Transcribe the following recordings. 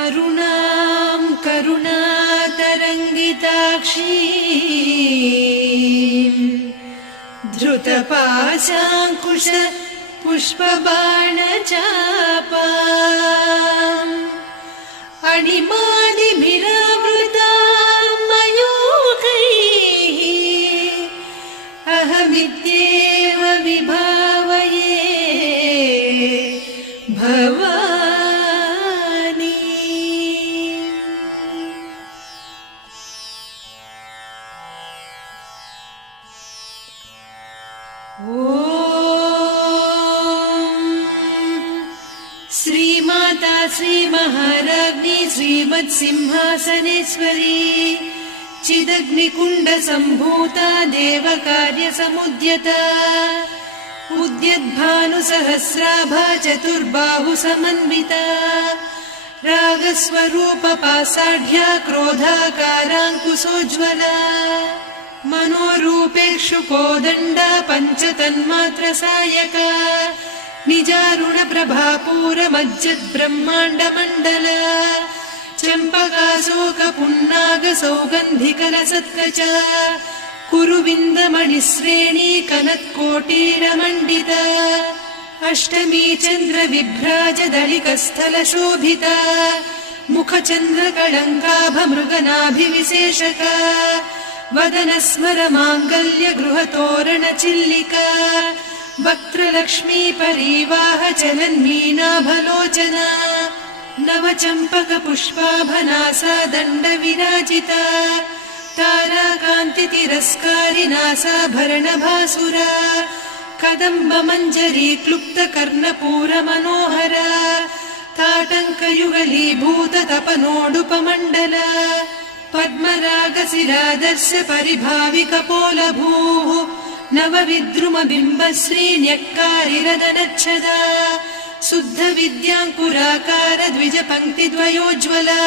अरुणां करुणातरङ्गिताक्षीं धृतपाशाङ्कुश पुष्पबाणचापाम् अणिमादिभिरावृतां मयूखैः अहमित्येव विभावये भवानी। श्रीमाता श्रीमहाराज्ञी श्रीमत्सिंहासनेश्वरी चिदग्निकुण्डसम्भूता देवकार्यसमुद्यता उद्यद्भानुसहस्राभा चतुर्बाहुसमन्विता रागस्वरूपपासाढ्या क्रोधाकाराङ्कुशोज्ज्वला मनोरूपेषु कोदण्डा पञ्चतन्मात्रसायका निजारुणप्रभापूरमज्जद्ब्रह्माण्डमण्डला चम्पकाशोकपुन्नागसौगन्धिकलसत्कचा कुरुविन्दमणिश्रेणी कनत्कोटीरमण्डिता अष्टमी चन्द्रविभ्राजदलिकस्थलशोभिता मुखचन्द्रकळङ्काभमृगनाभिविशेषका वदनस्मरमाङ्गल्य गृहतोरणचिल्लिका वक्त्रलक्ष्मी परिवाह चलन्मीनाभलोचना नवचम्पकपुष्पाभनासा दण्डविराजिता ताराकान्तितिरस्कारिनासाभरणभासुरा कदम्बमञ्जरी क्लुप्तकर्णपूरमनोहरा ताटङ्कयुगलीभूततपनोडुपमण्डला पद्मरागशिरादर्श परिभाविकपोलभूः नवविद्रुमबिम्बश्रीन्यक्कारिरदनच्छदा शुद्धविद्याङ्कुराकार द्विजपङ्क्तिद्वयोज्ज्वला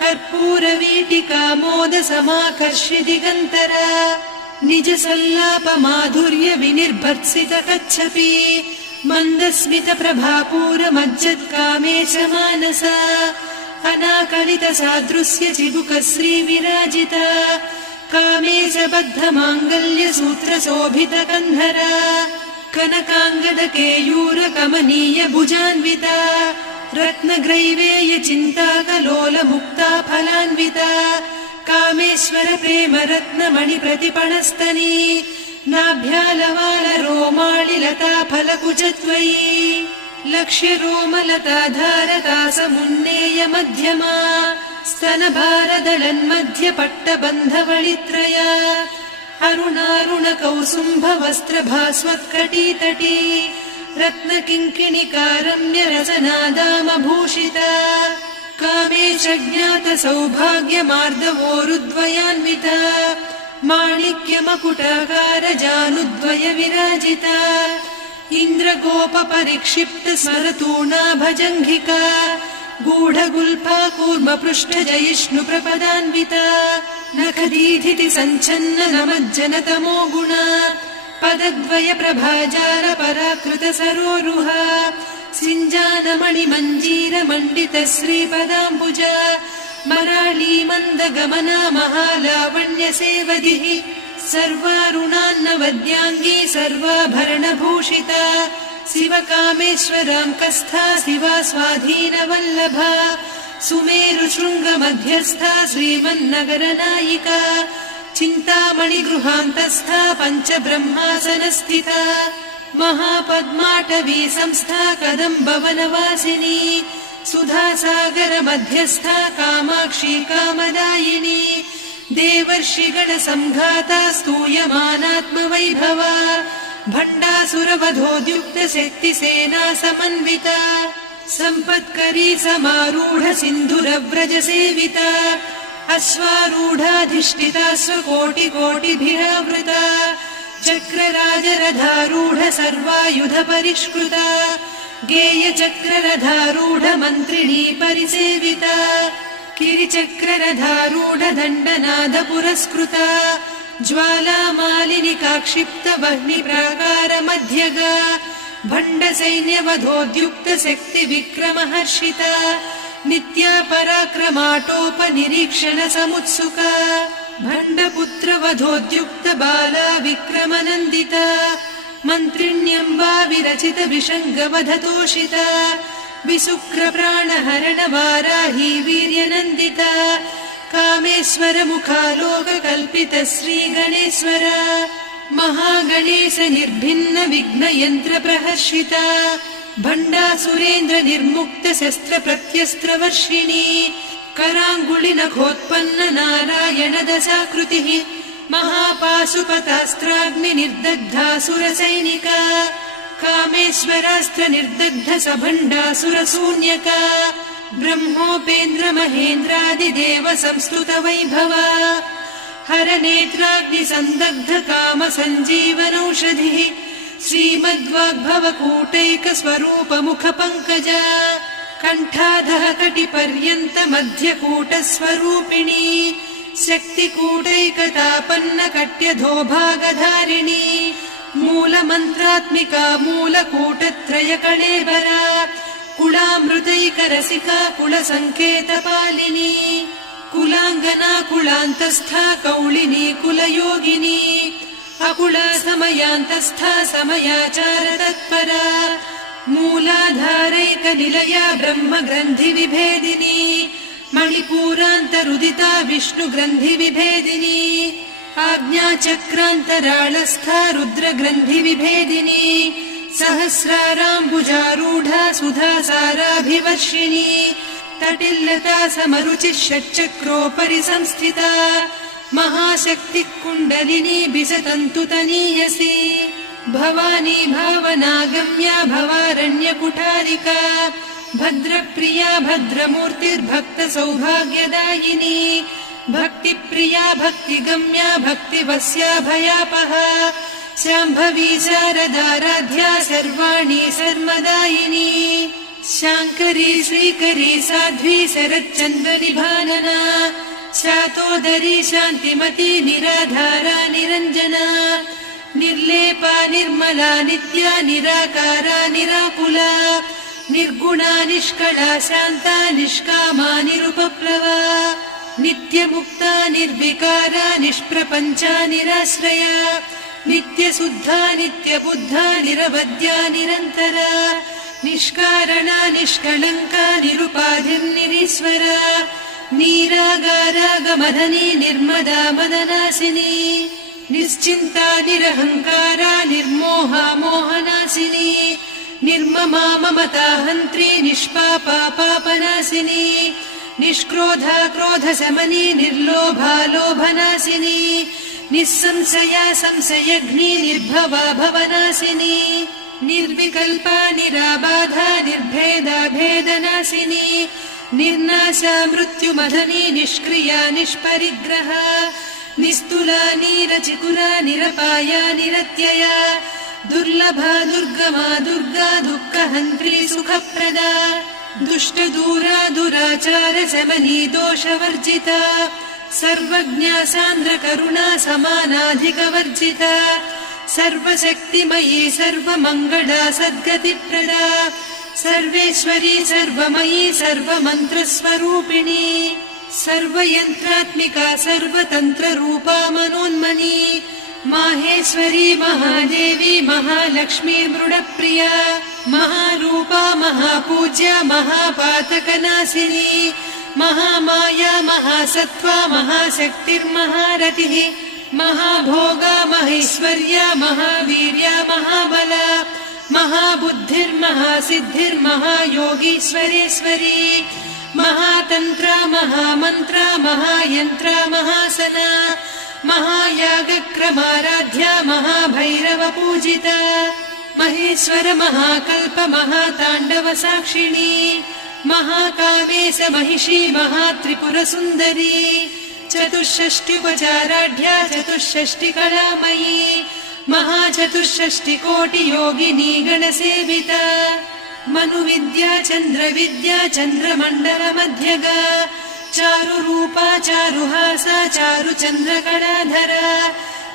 कर्पूरवीटिकामोदसमाकर्षि दिगन्तरा निजसल्लापमाधुर्य विनिर्भर्त्सितकच्छपि मन्दस्मितप्रभापूरमज्जत्कामेशमानसा अनाकलितसादृश्य चिबुकश्रीविराजिता कामेशबद्धमाङ्गल्यसूत्रशोभितकन्धरा कनकाङ्गदकेयूरकमनीय भुजान्विता रत्नग्रैवेय चिन्ताकलोलमुक्ता फलान्विता कामेश्वर प्रेमरत्नमणिप्रतिपणस्तनी नाभ्यालवालरोमाळिलता फलकुचत्वयी लक्ष्यरोमलताधारकासमुन्नेय मध्यमा स्तनभारदलन्मध्यपट्टबन्धवळित्रया अरुणारुणकौसुम्भवस्त्रभास्वत्कटीतटी रत्नकिङ्किणिकारम्यरसनादामभूषिता कामेशज्ञातसौभाग्यमार्दवोरुद्वयान्विता माणिक्यमकुटाकारजानुद्वय विराजिता इन्द्रगोपपरिक्षिप्तस्मरतूणाभजङ्घिका गूढगुल्फा कूर्मपृष्ठजयिष्णुप्रपदान्विता नखदीधिति सञ्छन्न नमज्जनतमो गुणा पदद्वय प्रभाजाल पराकृत सरोरुहा सिञ्जानमणिमञ्जीरमण्डित श्रीपदाम्बुजा मराळी मन्दगमना महालावण्य सेवदिः सर्वारुणान्नवद्याङ्गी सर्वाभरणभूषिता शिवकामेश्वराङ्कस्था शिवा स्वाधीनवल्लभा सुमेरुशृङ्गमध्यस्था श्रीमन्नगरनायिका चिन्तामणिगृहान्तस्था पञ्चब्रह्मासनस्थिता महापद्माटवी संस्था कदम्बवनवासिनी सुधासागरमध्यस्था कामाक्षी कामदायिनी देवर्षिगणसङ्घाता स्तूयमानात्मवैभवा भण्डासुरवधोद्युक्तशक्तिसेना समन्विता सम्पत्करी समारूढ सिन्धुरव्रजसेविता अश्वारूढाधिष्ठिता स्वकोटिकोटिभिरावृता चक्रराजरथारूढ सर्वायुधपरिष्कृता गेयचक्ररथारूढ मन्त्रिणी परिसेविता किरिचक्ररथारूढ दण्डनाद पुरस्कृता ज्वालामालिनिकाक्षिप्त वह्निप्राकारमध्यगा भण्डसैन्यवधोद्युक्त शक्तिविक्रमहर्षिता नित्या पराक्रमाटोपनिरीक्षण समुत्सुका भण्डपुत्रवधोद्युक्त बाला विक्रमनन्दिता मन्त्रिण्यम्बा विरचित विषङ्गवधतोषिता विशुक्रप्राणहरण वाराही वीर्यनन्दिता कामेश्वर मुखालोककल्पित श्रीगणेश्वर महागणेश निर्भिन्न विघ्नयन्त्र प्रहर्षिता भण्डासुरेन्द्र निर्मुक्त शस्त्र प्रत्यस्त्रवर्षिणी कराङ्गुलि नखोत्पन्न नारायण दशाकृतिः महापाशुपतास्त्राग्नि निर्दग्धासुरसैनिका कामेश्वरास्त्र निर्दग्ध सभण्डासुर शून्यका ब्रह्मोपेन्द्र महेन्द्रादिदेव संस्तुत वैभवा हरनेत्राग्नि सन्दग्ध काम सञ्जीवनौषधिः श्रीमद्वाग्भव कूटैक स्वरूप मुख पङ्कजा कण्ठाधः कटिपर्यन्त मध्यकूट स्वरूपिणी शक्तिकूटैकतापन्न कट्यधोभागधारिणी मूलमन्त्रात्मिका मूलकूटत्रय कळेबरा कुलामृतैकरसिका कुलसङ्केतपालिनी कुलाङ्गना कुलान्तस्था कौलिनी कुलयोगिनी अकुला समयान्तस्था समयाचार तत्परा मूलाधारैकनिलया ब्रह्मग्रन्थि विभेदिनी मणिपूरान्तरुदिता विष्णुग्रन्थि विभेदिनी आज्ञाचक्रान्तराळस्था रुद्रग्रन्थि विभेदिनी सहस्राराम्बुजारूढा सुधासाराभिवर्षिणी तटिल्लता समरुचिः षट्चक्रोपरि संस्थिता महाशक्तिः कुण्डलिनी बिसतन्तुतनीयसी भवानी भावनागम्या भवारण्यकुठारिका भद्रप्रिया भद्रमूर्तिर्भक्त सौभाग्यदायिनी भक्तिप्रिया भक्तिगम्या भक्तिवस्या भयापहा शाम्भवी शारदाराध्या सर्वाणि सर्वदायिनी शाङ्करी श्रीकरी साध्वी शरच्चन्द्रनिभानना शातोदरी शान्तिमती निराधारा निरञ्जना निर्लेपा निर्मला नित्या निराकारा निराकुला निर्गुणा निष्कला शान्ता निष्कामा निरुपप्लवा नित्यमुक्ता निर्विकारा निष्प्रपञ्चा निराश्रया नित्यशुद्धा नित्यबुद्धा निरवद्या निरन्तरा निष्कारणा निष्कलङ्का निरुपाधिर्निरीश्वरा नीरागारागमदनी निर्मदा मदनासिनी निश्चिन्ता निरहङ्कारा निर्मोहा मोहनासिनी निर्ममा ममता हन्त्री निष्पापा पापनासिनी निष्क्रोधा क्रोधशमनी निर्लोभा लोभनासिनी निस्संशया संशयघ्नी निर्भवा भवनासिनी निर्विकल्पा निराबाधा निर्भेदा भेदनासिनी निर्नाशा मृत्युमदनी निष्क्रिया निष्परिग्रहा निस्तुला नीरचिकुला निरपाया निरत्यया दुर्लभा दुर्गमा दुर्गा दुःखहन्त्री सुखप्रदा दुष्टदूरा दुराचार शमनी दोषवर्जिता सर्वज्ञा सान्द्रकरुणा समानाधिकवर्जिता सर्वशक्तिमयी सर्वमङ्गला सद्गतिप्रदा सर्वेश्वरी सर्वमयी सर्वमन्त्रस्वरूपिणी सर्वयन्त्रात्मिका सर्वतन्त्ररूपा मनोन्मनी माहेश्वरी महादेवी महालक्ष्मी मृडप्रिया महारूपा महापूज्या महापातकनाशिनी महामाया महासत्त्वा महाशक्तिर्महारतिः महाभोगा महेश्वर्या महावीर्या महाबला महाबुद्धिर्महासिद्धिर्महायोगीश्वरेश्वरी महातन्त्रा महामन्त्रा महायन्त्रा महासना महायागक्रमाराध्या महाभैरवपूजिता महेश्वर महाकल्प महाताण्डव साक्षिणी महाकामेश महिषी महात्रिपुरसुन्दरी चतुष्षष्ट्युपचाराढ्या चतुष्षष्टिकलामयी महाचतुष्षष्टिकोटियोगिनी गणसेविता मनुविद्या चन्द्रविद्या चन्द्रमण्डलमध्यगा चारुरूपा चारुहासा चारुचन्द्रकलाधरा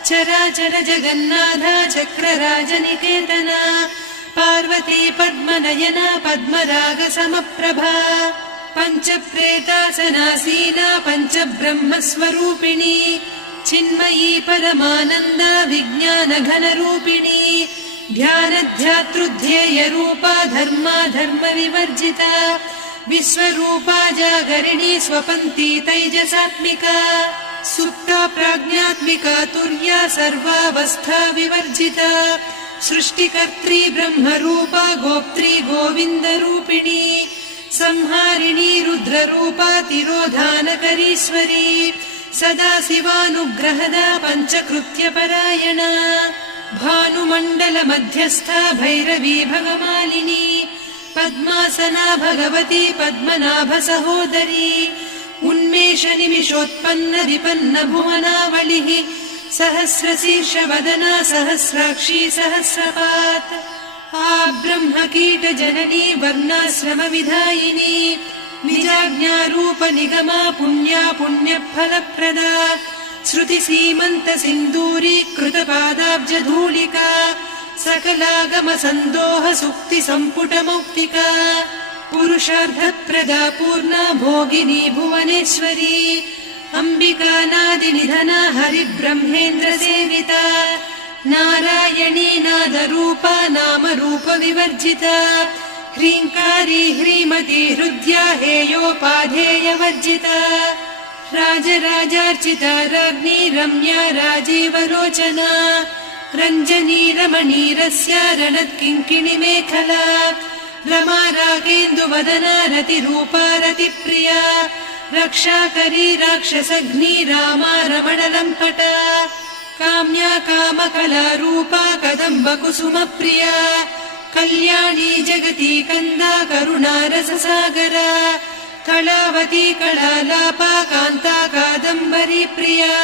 चराचर जगन्नाथा चक्रराजनिकेतना पार्वती पद्मनयना पद्मरागसमप्रभा पञ्चप्रेतासनासीना पञ्चब्रह्मस्वरूपिणी चिन्मयी परमानन्दा विज्ञानघनरूपिणी ध्यानध्यातृध्येयरूपा धर्मा धर्मविवर्जिता विश्वरूपा जागरिणी स्वपन्ती तैजसात्मिका सुप्ता प्राज्ञात्मिका तुर्या सर्वावस्था विवर्जिता सृष्टिकर्त्री ब्रह्मरूपा गोप्त्री गोविन्दरूपिणी संहारिणी रुद्ररूपा तिरोधानकरीश्वरी सदा शिवानुग्रहदा पञ्चकृत्यपरायणा भानुमण्डलमध्यस्था भैरवी भगमालिनी पद्मासना भगवती पद्मनाभसहोदरी उन्मेषनिमिषोत्पन्न विपन्न भुवनावलिः सहस्रशीर्षवदना सहस्राक्षी सहस्रपात् ब्रह्मकीटजननी वर्णाश्रमविधायिनी निजाज्ञारूपनिगमा पुण्या पुण्यफलप्रदा श्रुतिसीमन्तसिन्दूरीकृतपादाब्जधूलिका सकलागमसन्दोह सुक्तिसम्पुटमौक्तिका पुरुषार्थप्रदा पूर्णा भोगिनी भुवनेश्वरी अम्बिकानादिनिधना हरिब्रह्मेन्द्रसेविता नारायणी नादरूपा नामरूपविवर्जिता ह्रीङ्कारी ह्रीमती हृद्या हेयोपाधेयवर्जिता राजराजार्चिता राज्ञी रम्या राजीवलोचना रञ्जनी रमणीरस्या रणत्किङ्किणिमेखला रमा रागेन्दुवदना रतिरूपा रतिप्रिया रक्षाकरी राक्षसघ्नी रामा रमणलम्पटा काम्या कामकलारूपा कदम्बकुसुमप्रिया कल्याणी जगती कन्दा करुणारससागरा कलावती कलालापा कान्ता कादम्बरी प्रिया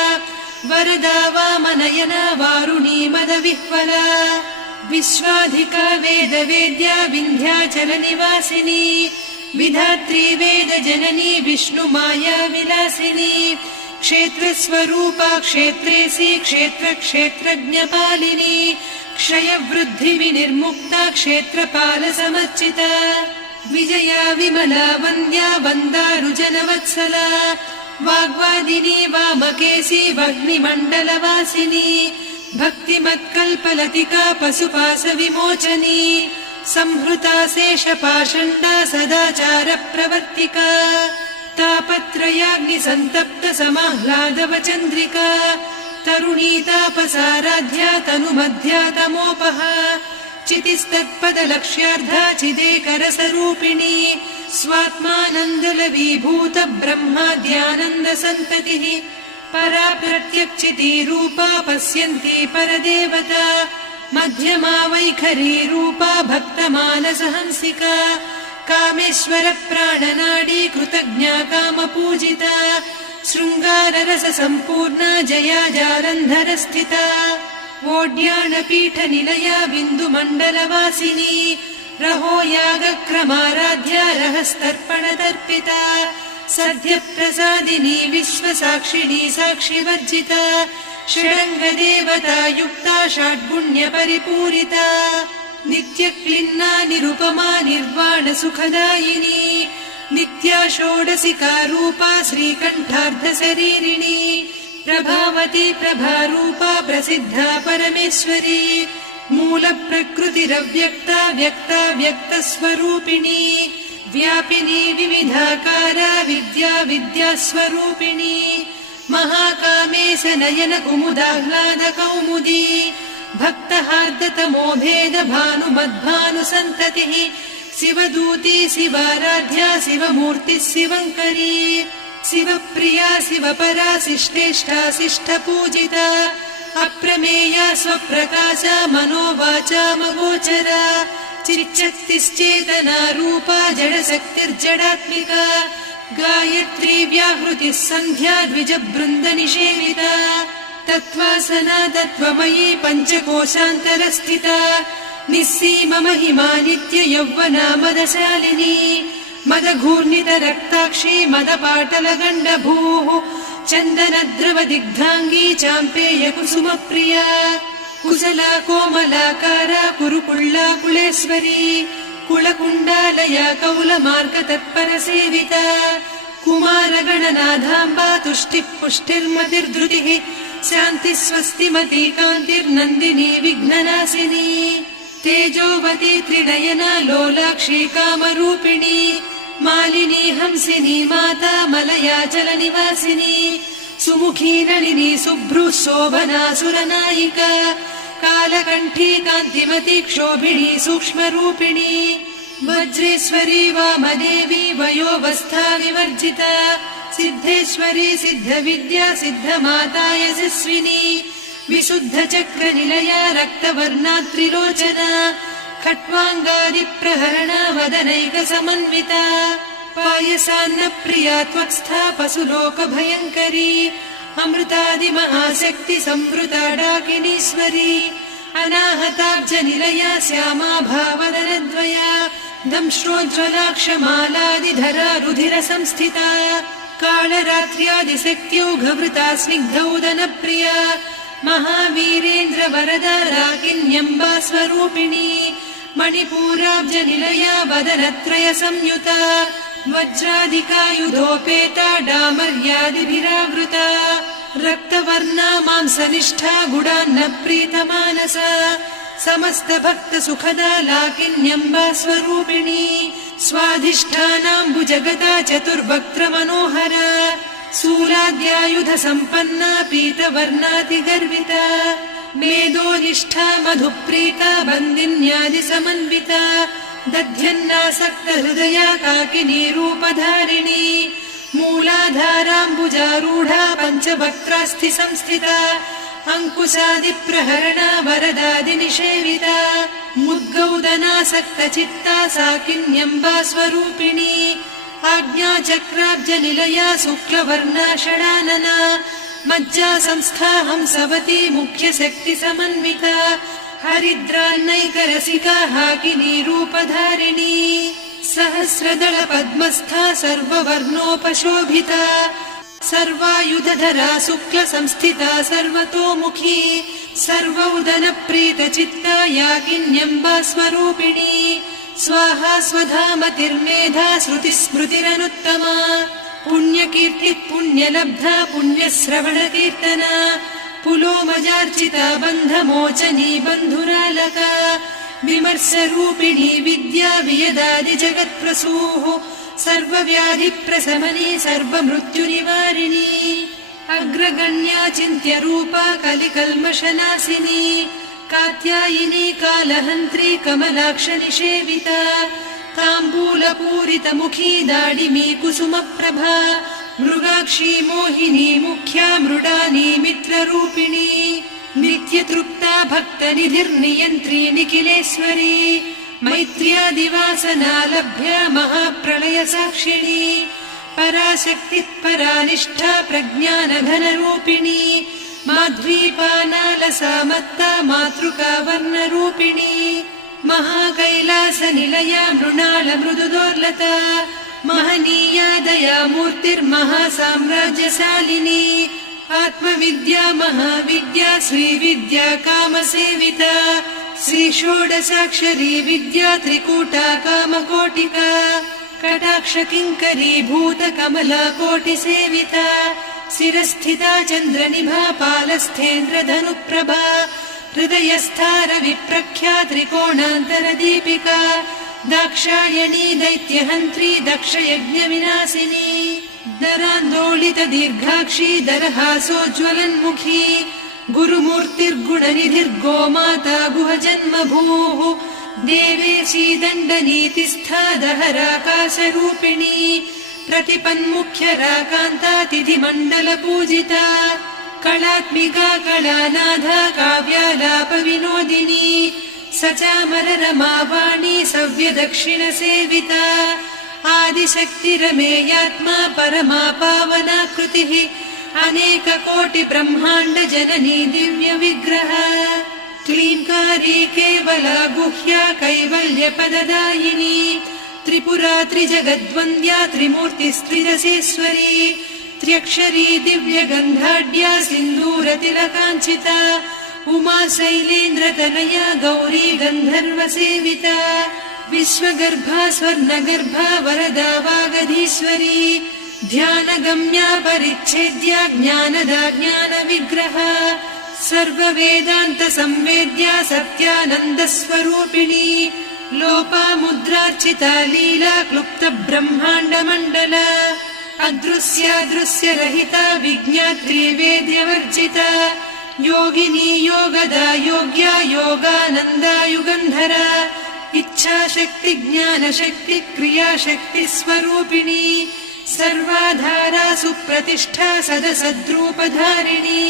वरदा वामनयना वारुणी मदविह्वला विश्वाधिका वेदवेद्या विन्ध्याचलनिवासिनी विधात्री वेदजननी विष्णुमाया विलासिनी क्षेत्रस्वरूपा क्षेत्रेसी क्षेत्रक्षेत्रज्ञपालिनी क्षयवृद्धिविनिर्मुक्ता क्षेत्रपालसमर्चिता विजया विमला वन्द्या वन्दारुजनवत्सला वाग्वादिनी वामकेशी वह्निमण्डलवासिनी भक्तिमत्कल्पलतिका पशुपाशविमोचनी संहृता शेषपाषण्डा सदाचारप्रवर्तिका तापत्रयाग्निसन्तप्त समाह्लादवचन्द्रिका तरुणी तापसाराध्या तनुमध्या तमोपहा चितिस्तत्पदलक्ष्यार्धा चिदेकरसरूपिणी स्वात्मानन्दलवीभूत ब्रह्माद्यानन्दसन्ततिः परा प्रत्यक्षितीरूपा पश्यन्ती परदेवता मध्यमा वैखरी रूपा भक्तमानसहंसिका कामेश्वर प्राणनाडी कृतज्ञा कामपूजिता शृङ्गाररस सम्पूर्णा जया जालन्धरस्थिता वोड्याणपीठनिलया बिन्दुमण्डलवासिनी रहो यागक्रमाराध्या रहस्तर्पणतर्पिता सद्यप्रसादिनी विश्वसाक्षिणी साक्षिवर्जिता षडङ्गदेवता युक्ता षड्गुण्यपरिपूरिता नित्यक्लिन्ना निरुपमा निर्वाणसुखदायिनी नित्या षोडशिका रूपा श्रीकण्ठार्धशरीरिणी प्रभावती प्रभारूपा प्रसिद्धा परमेश्वरी मूलप्रकृतिरव्यक्ता व्यक्ता व्यक्तस्वरूपिणी व्यापिनी विविधाकारा विद्या विद्यास्वरूपिणी महाकामेश नयन कुमुदाह्लाद कौमुदी भक्तहार्दतमो भेद भानुमद्भानुसन्ततिः शिवदूती शिवाराध्या शिवमूर्तिः शिवङ्करी शिवप्रिया शिवपरा शिष्टेष्टा शिष्टपूजिता अप्रमेया स्वप्रकाशा मनोवाचामगोचरा चिच्चक्तिश्चेतना रूपा जडशक्तिर्जडात्मिका गायत्री व्याहृतिः सन्ध्या द्विजबृन्दनिषेविता तत्त्वासना तत्त्वमयी पञ्चकोशान्तरस्थिता निस्सीममहिमा नित्य यौवना मदशालिनी मदघूर्णितरक्ताक्षी मदपाटलगण्डभूः चन्दनद्रवदिग्धाङ्गी चाम्पेयकुसुमप्रिया कुशला कोमलाकारा कुरुकुळ्ळा कुलेश्वरी कुलकुण्डालया कौलमार्गतत्परसेविता कुमारगणनाथाम्बा तुष्टिः पुष्टिर्मतिर्धृतिः शान्तिः स्वस्तिमती कान्तिर्नन्दिनी विघ्ननाशिनी तेजोवती त्रिनयना लोलाक्षी कामरूपिणी मालिनी हंसिनी माता मलया जलनिवासिनी सुमुखी नलिनी शुभ्रुः शोभना सुरनायिका कालकण्ठी कान्तिमती क्षोभिणी सूक्ष्मरूपिणी वज्रेश्वरी वामदेवी वयोवस्था विवर्जिता सिद्धेश्वरी सिद्धविद्या सिद्धमाता यशस्विनी विशुद्धचक्रनिलया रक्तवर्णा त्रिलोचना खट्वाङ्गादिप्रहरणा वदनैकसमन्विता पायसान्नप्रिया त्वक्स्था पशुलोकभयङ्करी अमृतादिमहाशक्ति संवृता डाकिनीश्वरी अनाहताब्जनिलया श्यामा भावदनद्वया दंश्रोज्ज्वलाक्षमालादिधरा रुधिरसंस्थिता कालरात्र्यादिशक्त्यौघवृता स्निग्धौदनप्रिया महावीरेन्द्रवरदा राकिन्यम्बा स्वरूपिणी मणिपूराब्जनिलया वदनत्रयसंयुता वज्रादिकायुधोपेता डामर्यादिभिरावृता रक्तवर्णा मांसनिष्ठा गुडान्नप्रीतमानसा समस्तभक्तसुखदा लाकिन्यम्बा स्वरूपिणी स्वाधिष्ठानाम्बुजगता चतुर्वक्त्रमनोहरा शूलाद्यायुधसम्पन्ना पीतवर्णातिगर्विता मेदोनिष्ठा मधुप्रीता बन्दिन्यादिसमन्विता दध्यन्नासक्तहृदया काकिनीरूपधारिणी मूलाधाराम्बुजारूढा पञ्चवक्त्रास्थि संस्थिता अङ्कुशादिप्रहरणा वरदादिनिषेविता मुद्गौदनासक्तचित्ता साकिन्यम्बा स्वरूपिणी आज्ञाचक्राब्जनिलया शुक्लवर्णा षडानना मज्जा संस्था हंसवती मुख्यशक्तिसमन्विता हरिद्रान्नैकरसिका हाकिनीरूपधारिणी सहस्रदलपद्मस्था सर्ववर्णोपशोभिता सर्वायुधधरा शुक्लसंस्थिता सर्वतोमुखी सर्वौदनप्रीतचित्ता याकिन्यम्बा स्वरूपिणी स्वाहा स्वधामतिर्मेधा श्रुतिस्मृतिरनुत्तमा पुण्यकीर्तिः पुण्यलब्धा पुण्यश्रवणकीर्तना पुलोमजार्चिता बन्धमोचनी बन्धुरालका विमर्शरूपिणी विद्या वियदादिजगत्प्रसूः सर्वव्याधिप्रशमनी सर्वमृत्युनिवारिणी अग्रगण्या चिन्त्यरूपा कलिकल्मषनाशिनी कात्यायिनी कालहन्त्री कमलाक्षनिषेविता ताम्बूलपूरितमुखी दाडिमी कुसुमप्रभा मृगाक्षी मोहिनी मुख्या मृडानी मित्ररूपिणी नित्यतृप्ता भक्तनिधिर्नियन्त्री निखिलेश्वरी मैत्र्यादिवासना लभ्या महाप्रलयसाक्षिणी पराशक्तिः परानिष्ठा प्रज्ञानघनरूपिणी माध्वीपानालसामत्ता मातृका वर्णरूपिणी महाकैलासनिलया मृणालमृदुदोर्लता महनीया दयामूर्तिर्महासाम्राज्यशालिनी आत्मविद्या महाविद्या श्रीविद्या कामसेविता श्रीषोडशाक्षरी विद्या त्रिकूटा कामकोटिका कटाक्षकिङ्करी भूतकमला कोटिसेविता शिरस्थिता चन्द्रनिभा पालस्थेन्द्रधनुप्रभा हृदयस्था रविप्रख्या त्रिकोणान्तरदीपिका दाक्षायणी दैत्यहन्त्री दक्षयज्ञविनाशिनी दरान्दोलितदीर्घाक्षी दरहासोज्ज्वलन्मुखी गुरुमूर्तिर्गुणनिधिर्गोमाता गुहजन्मभूः देवेशी दण्डनीतिस्था दहराकाशरूपिणी प्रतिपन्मुख्यराकान्ता तिथिमण्डलपूजिता कलात्मिका कलानाथा काव्यालापविनोदिनी सचामररमावाणी सव्यदक्षिणसेविता आदिशक्तिरमेयात्मा परमा पावनाकृतिः अनेककोटिब्रह्माण्डजननी दिव्यविग्रह क्लीङ्कारी केवला गुह्या कैवल्यपददायिनी त्रिपुरा त्रिजगद्वन्द्या त्रिमूर्तिस्त्रिदशेश्वरी त्र्यक्षरी दिव्यगन्धाढ्या सिन्दूरतिलकाञ्चिता उमा शैलेन्द्रतनया गौरी गन्धर्वसेविता विश्वगर्भा स्वर्णगर्भा वरदा वागधीश्वरी ध्यानगम्या परिच्छेद्या ज्ञानदा ज्ञानविग्रहा सर्ववेदान्त संवेद्या सत्यानन्दस्वरूपिणी लोपामुद्रार्चिता लीला क्लुप्त ब्रह्माण्डमण्डला अदृश्यादृश्यरहिता विज्ञात्री वेद्यवर्जिता योगिनी योगदा योग्या योगानन्दा युगन्धरा इच्छाशक्ति ज्ञानशक्ति क्रियाशक्ति स्वरूपिणी सर्वाधारा सुप्रतिष्ठा सदसद्रूपधारिणी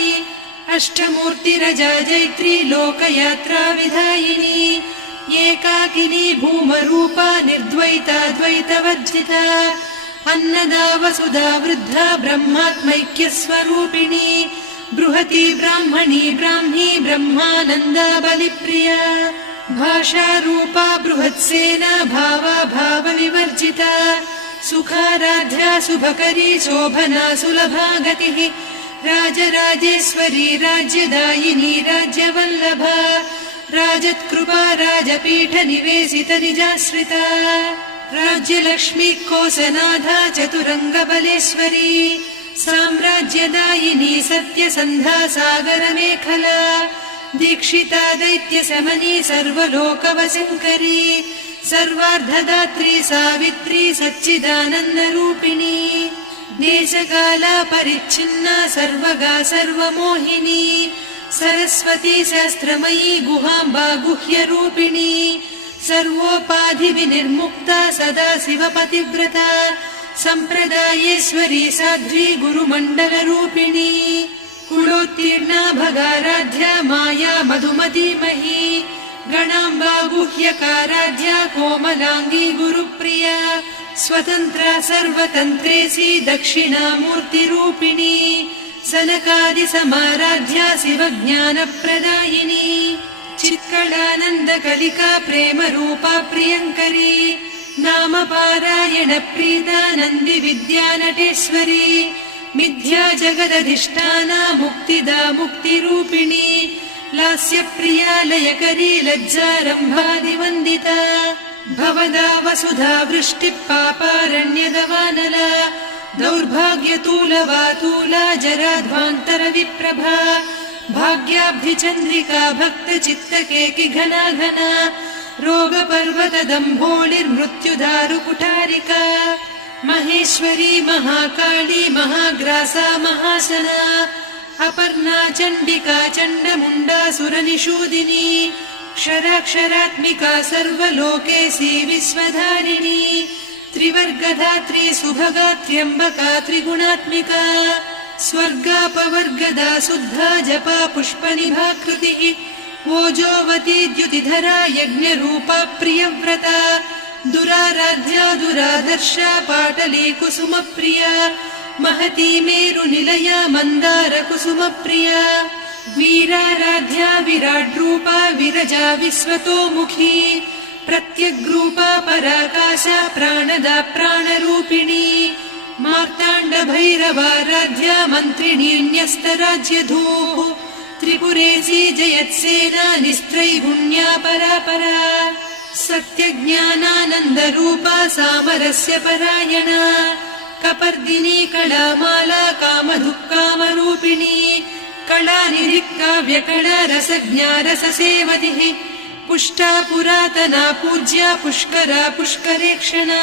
अष्टमूर्तिरजा जैत्री लोकयात्रा विधायिनी एकाकिनी भूमरूपा निर्द्वैता द्वैतवर्जिता अन्नदा वसुधा वृद्धा ब्रह्मात्मैक्यस्वरूपिणी बृहती ब्राह्मणी ब्राह्मी ब्रह्मानन्दा बलिप्रिया भाषारूपा बृहत्सेना भावा भावविवर्जिता सुखाराध्या शुभकरी शोभना सुलभा गतिः राजराजेश्वरी राज्यदायिनी राज्यवल्लभा राजत्कृपा राजपीठ निवेशित निजाश्रिता राज्यलक्ष्मी कोसनाधा चतुरङ्गबलेश्वरी साम्राज्यदायिनी सत्यसन्धा सागरमेखला दीक्षिता दैत्यशमनी सर्वलोकवशङ्करी सर्वार्धदात्री सावित्री सच्चिदानन्दरूपिणी देशकाला परिच्छिन्ना सर्वगा सर्वमोहिनी सरस्वती शास्त्रमयी गुहाम्बा गुह्यरूपिणी सर्वोपाधिविनिर्मुक्ता सदा शिवपतिव्रता सम्प्रदायेश्वरी साध्वी गुरुमण्डलरूपिणी कुलोत्तीर्णा भगाराध्या माया मधुमतीमही गणाम्बा गुह्यकाराध्या कोमलाङ्गी गुरुप्रिया स्वतन्त्रा सर्वतन्त्रेसी दक्षिणामूर्तिरूपिणी सनकादिसमाराध्या शिवज्ञानप्रदायिनी चित्कलानन्दकलिका प्रेमरूपा प्रियङ्करी नामपारायण प्रीता नन्दिविद्या नटेश्वरी मिथ्या जगदधिष्ठाना मुक्तिदा मुक्तिरूपिणी लास्यप्रिया लयकरी लज्जारम्भादिवन्दिता भवदा वसुधा वृष्टिः पापारण्यदवानला दौर्भाग्यतूलवातूला जराध्वान्तरविप्रभा भाग्याब्धिचन्द्रिका भक्तचित्तकेकि घना घना रोगपर्वतदम्भोळिर्मृत्युदारुकुठारिका महेश्वरी महाकाली महाग्रासा महाशना अपर्णा चण्डिका चण्डमुण्डा सुरनिषूदिनी क्षराक्षरात्मिका सर्वलोकेशी विश्वधारिणी त्रिवर्गधात्री सुभगा त्र्यम्बका त्रिगुणात्मिका स्वर्गापवर्गदा शुद्धा जपा पुष्पनिभाकृतिः ओजोवती द्युतिधरा यज्ञरूपा प्रियव्रता दुराराध्या दुरादर्शा पाटली कुसुमप्रिया महती मेरुनिलया मन्दार कुसुमप्रिया वीराराध्या विराड्रूपा विरजा विश्वतोमुखी प्रत्यग्रूपा पराकाशा प्राणदा प्राणरूपिणी मार्ताण्ड भैरवाराध्या मन्त्रिणी न्यस्तराज्यधूः त्रिपुरेशी जयत्सेना निस्त्रैगुण्या परापरा सत्यज्ञानानन्दरूपा सामरस्य परायणा कपर्दिनी कलामाला कामधुक्कामरूपिणी कलानिधिः काव्यकला रसज्ञा रससेवतिः पुष्टा पुरातना पूज्या पुष्करा पुष्करेक्षणा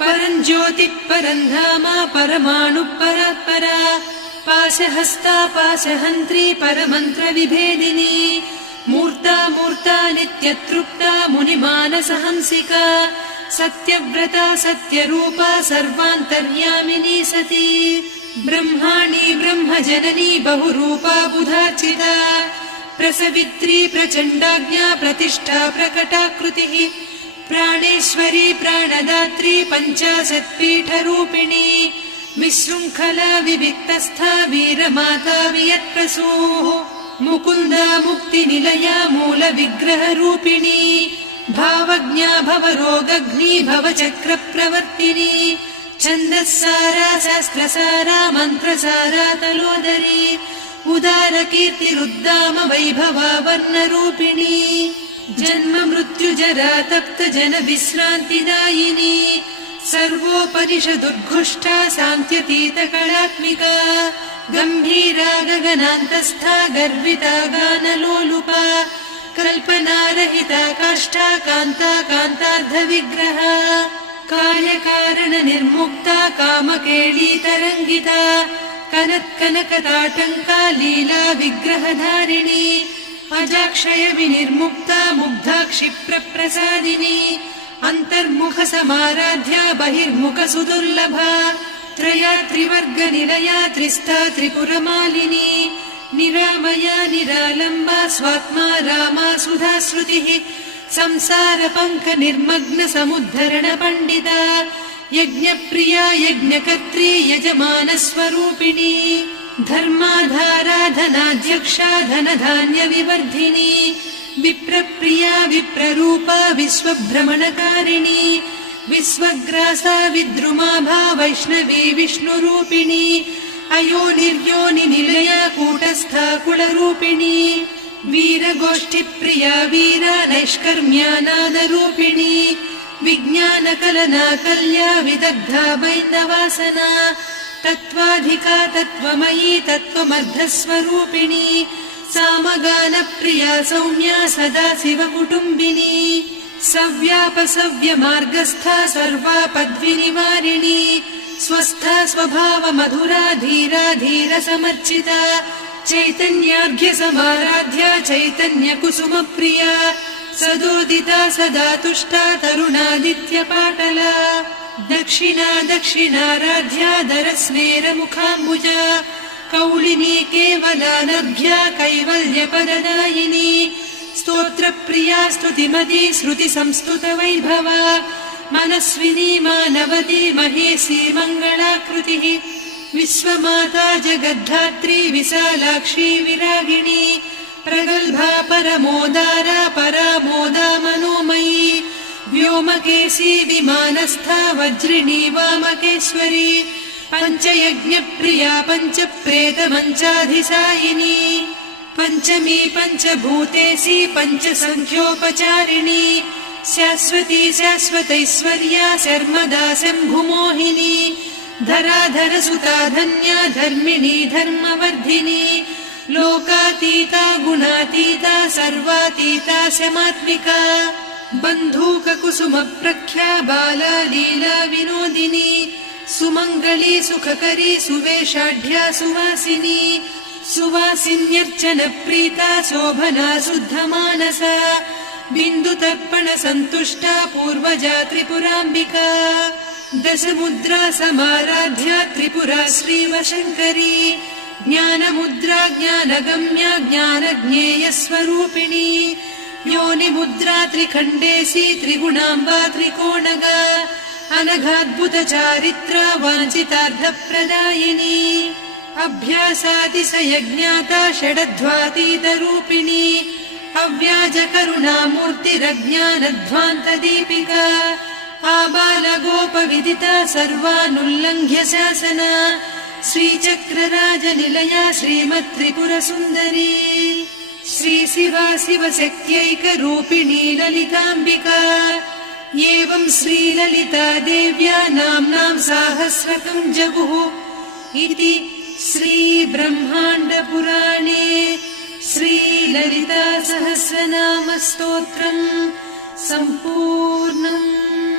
परञ्ज्योतिः परन्धामा परमाणुः परात्परा पाशहस्ता पाशहन्त्री परमन्त्रविभेदिनी मूर्ता मूर्ता नित्यतृप्ता मुनिमानसहंसिका सत्यव्रता सत्यरूपा सर्वान्तर्यामिनी सती ब्रह्माणी ब्रह्मजननी बहुरूपा बुधार्चिता प्रसवित्री प्रचण्डाज्ञा प्रतिष्ठा प्रकटाकृतिः प्राणेश्वरी प्राणदात्री पञ्चाशत्पीठरूपिणी विशृङ्खला विविक्तस्था वीरमाता वियत्प्रसूः मुकुन्दा मुक्तिनिलया मूलविग्रहरूपिणी भावज्ञा भवरोगग्नी भवचक्रप्रवर्तिनी छन्दस्सारा शास्त्रसारा मन्त्रसारा तलोदरी उदारकीर्तिरुद्दाम वैभवा वर्णरूपिणी जन्म मृत्युजरा तप्त जन विश्रान्तिदायिनी सर्वोपनिषदुद्घुष्टा सान्त्यतीत कलात्मिका गम्भीरा गगनान्तस्था गर्विता गानलोलुपा कल्पनारहिता काष्ठा कान्ता कान्तार्धविग्रहा कार्यकारण निर्मुक्ता कामकेळीतरङ्गिता कनत्कनकताटङ्का लीला विग्रहधारिणी अजाक्षय विनिर्मुक्ता मुग्धा क्षिप्रप्रसादिनी अन्तर्मुख समाराध्या बहिर्मुख सुदुर्लभा त्रया त्रिवर्गनिलया त्रिस्था त्रिपुरमालिनी निरामया निरालम्बा स्वात्मा रामा सुधा श्रुतिः संसार पङ्क निर्मग्न समुद्धरण पण्डिता यज्ञप्रिया यज्ञकर्त्री यजमानस्वरूपिणी धर्माधाराधनाध्यक्षा धनधान्य विवर्धिनी विप्रप्रिया विप्ररूपा विश्वभ्रमणकारिणी विश्वग्रासा विद्रुमाभा वैष्णवी विष्णुरूपिणी अयोनिर्योनि निलया कूटस्था कुलरूपिणी वीरगोष्ठिप्रिया वीरा नैष्कर्म्यानादरूपिणी विज्ञानकलना कल्या विदग्धा बैन्दवासना तत्त्वाधिका तत्त्वमयी तत्त्वमर्धस्वरूपिणी सामगानप्रिया सौम्या सदा शिवकुटुम्बिनी सव्यापसव्यमार्गस्था सर्वापद्विनिवारिणी स्वस्था स्वभाव मधुरा धीरा धीर समर्चिता चैतन्यार्घ्य समाराध्या चैतन्य कुसुम प्रिया सदोदिता सदा तुष्टा तरुणादित्य पाटला दक्षिणा दक्षिणाराध्या दरस्मेर मुखाम्बुजा कौलिनी केवलानर्घ्या कैवल्यपददायिनी स्तोत्रप्रिया स्तुतिमती श्रुति संस्तुत वैभवा मनस्विनी मानवती महेशी मङ्गलाकृतिः विश्वमाता जगद्धात्री विशालाक्षी विरागिणी प्रगल्भा परमोदारा परामोदा मनोमयी व्योमकेशी विमानस्था वज्रिणी वामकेश्वरी पञ्चयज्ञप्रिया पञ्चप्रेतमञ्चाधिसायिनी पञ्चमी पञ्चभूतेशी पञ्चसङ्ख्योपचारिणी शाश्वती शाश्वतैश्वर्या शर्मदा शम्भुमोहिनी धराधरसुता धन्या धर्मिणी धर्मवर्धिनी लोकातीता गुणातीता सर्वातीता शमात्मिका बन्धूककुसुमप्रख्या बाला लीला विनोदिनी सुमङ्गली सुखकरी सुवेशाढ्या सुवासिनी सुवासिन्यर्चनप्रीता शोभना शुद्धमानसा बिन्दुतर्पण सन्तुष्टा पूर्वजा त्रिपुराम्बिका दशमुद्रा समाराध्या त्रिपुरा श्रीवशङ्करी ज्ञानमुद्रा ज्ञानगम्या ज्ञानज्ञेयस्वरूपिणी योनिमुद्रा त्रिखण्डेशी त्रिगुणाम्बा त्रिकोणगा अनघाद्भुतचारित्रा वाञ्छितार्थप्रदायिनी अभ्यासातिशयज्ञाता षडध्वातीतरूपिणी अव्याजकरुणामूर्तिरज्ञानध्वान्तदीपिका आबालगोपविदिता सर्वानुल्लङ्घ्य शासना श्रीचक्रराजनिलया श्रीमत्त्रिपुरसुन्दरी श्रीशिवा शिवशक्त्यैकरूपिणी ललिताम्बिका एवं श्रीललिता देव्या नाम्नां साहस्रकं जगुः इति श्रीब्रह्माण्डपुराणे श्रीललिता सहस्रनामस्तोत्रम् सम्पूर्णम्।